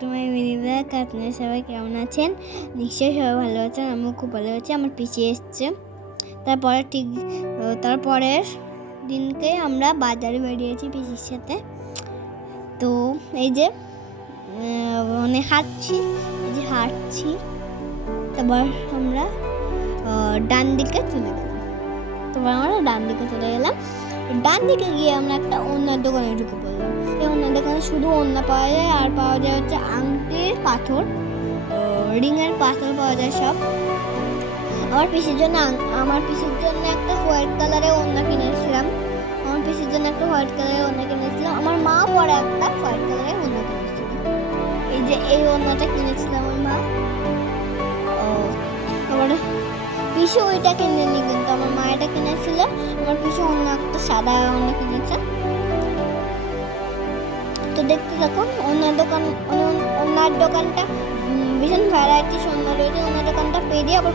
To my mini blog. আপনারা সবাই কেমন আছেন? নিশ্চয়ই সবাই ভালো আছেন। আমিও খুব ভালো আছি। আমার পিছিয়ে এসছে। তারপরের দিনকে আমরা বাজারে বেরিয়েছি পিসির সাথে। তো এই যে হাঁটছি, তারপর আমরা ডান দিকে চলে গেলাম। ডান দিকে গিয়ে আমরা একটা ওড়নার দোকানে ঢুকে পড়লাম। এই ওড়নার দোকানে শুধু ওড়না পাওয়া যায়, আর পাওয়া যায় হচ্ছে আংটির পাথর, রিংয়ের পাথর পাওয়া যায় সব। আমার পিসির জন্য একটা হোয়াইট কালারের ওড়না কিনেছিলাম। আমার মা পরে একটা হোয়াইট কালারের ওড়না কিনেছিল। এই যে এই ওড়নাটা কিনেছিলাম আমার মা। তারপরে পিসি ওইটা কিনেনি, কিন্তু আমার মা এটা কিনেছিল। আমার পিসি অন্য একটা সাদা ওড়না কিনেছে। তো দেখতে থাকুন। ওনার দোকানটা ভীষণ ভ্যারাইটি সুন্দর রয়েছে। ওনার দোকানটা পেরিয়ে আবার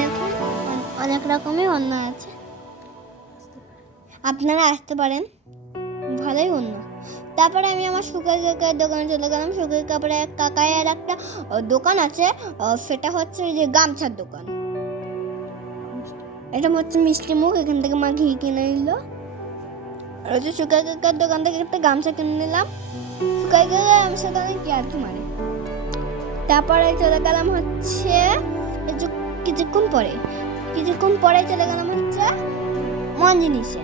দেখুন অনেক রকমের ওড়না আছে, আপনারা আসতে পারেন, ভালোই ওড়না। তারপরে আমি আমার সুখের কাপড়ের দোকানে চলে গেলাম। সুখের কাপড়ের কাকায়ের একটা দোকান আছে, সেটা হচ্ছে যে গামছার দোকান। এটা হচ্ছে মিষ্টি মুখ। এখান থেকে মা ঘি কিনে নিল। আর হচ্ছে সুখের কাকার দোকান থেকে একটা গামছা কিনে নিলাম। সুখের কাকা আমার সাথে অনেক ইয়ার্কি মারে। তারপরে চলে গেলাম হচ্ছে কিছুক্ষণ পরে চলে গেলাম হচ্ছে মঞ্জিনিসে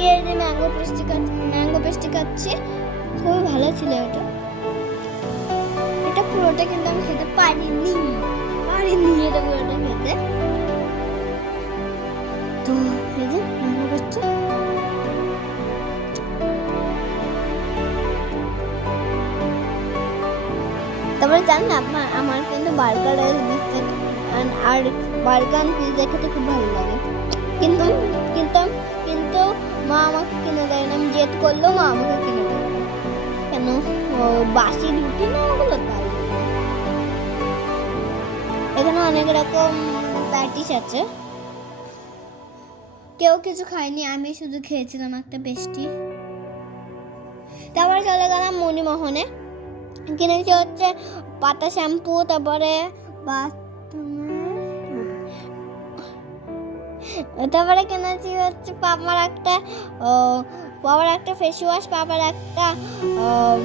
গিয়ে যে ম্যাঙ্গো পেস্ট্রি খাচ্ছি। খুবই ভালো ছিল এটা পুরোটা, কিন্তু আমি খেতে পারিনি এটা পুরোটা খেতে। তো এই যে ম্যাঙ্গো পেস্ট্রি, তারপরে জানেন আমার কিন্তু বার্গার আর বার্গার পিৎজা খেতে খুব ভালো লাগে, কিন্তু মা আমাকে কিনে দেয় না। আমি জেদ করলেও মা আমাকে কিনে দেয় না। কেন? বাসি রুটি না ওগুলো, তাই। এখানে অনেক রকম প্যাটিস আছে। কেউ কিছু খায়নি, আমি শুধু খেয়েছিলাম একটা পেস্ট্রি। তারপরে চলে গেলাম মণিমোহনে। কিনেছি হচ্ছে পাতা শ্যাম্পু, তারপরে কিনেছি হচ্ছে পাপার একটা ফেস ওয়াশ, পাপার একটা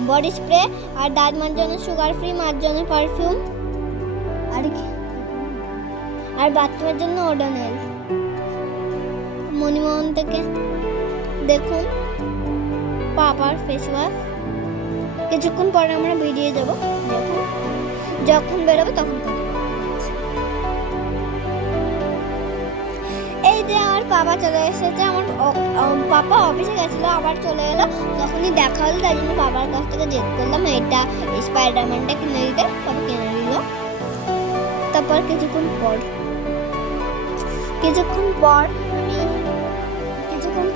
বডি স্প্রে, আর দাঁত মাজার সুগার ফ্রি মাজার পারফিউম, আর বাথরুমের জন্য ওডোনিল। মণিমোহন থেকে দেখুন পাপার ফেস ওয়াশ। কিছুক্ষণ পরে আমরা বেরিয়ে যাব। যখন বেরোবো তখন এই যে আমার পাপা চলে এসেছে। আমার পাপা অফিসে গেছিল, আবার চলে এলো। তখনই দেখা হলো, তাই জন্য বাবার কাছ থেকে জেদ করলাম এটা স্পাইডারম্যানটা কিনে দিতে। পাপা কিনে দিল। তারপর কিছুক্ষণ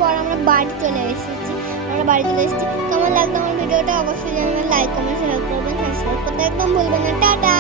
পর আমরা বাড়ি চলে এসেছি। কেমন লাগলো আমার ভিডিওটা অবশ্যই জানাবেন। লাইক কমেন্ট শেয়ার করবেন, সাবস্ক্রাইব করতে একদম ভুলবেন না। টাটা।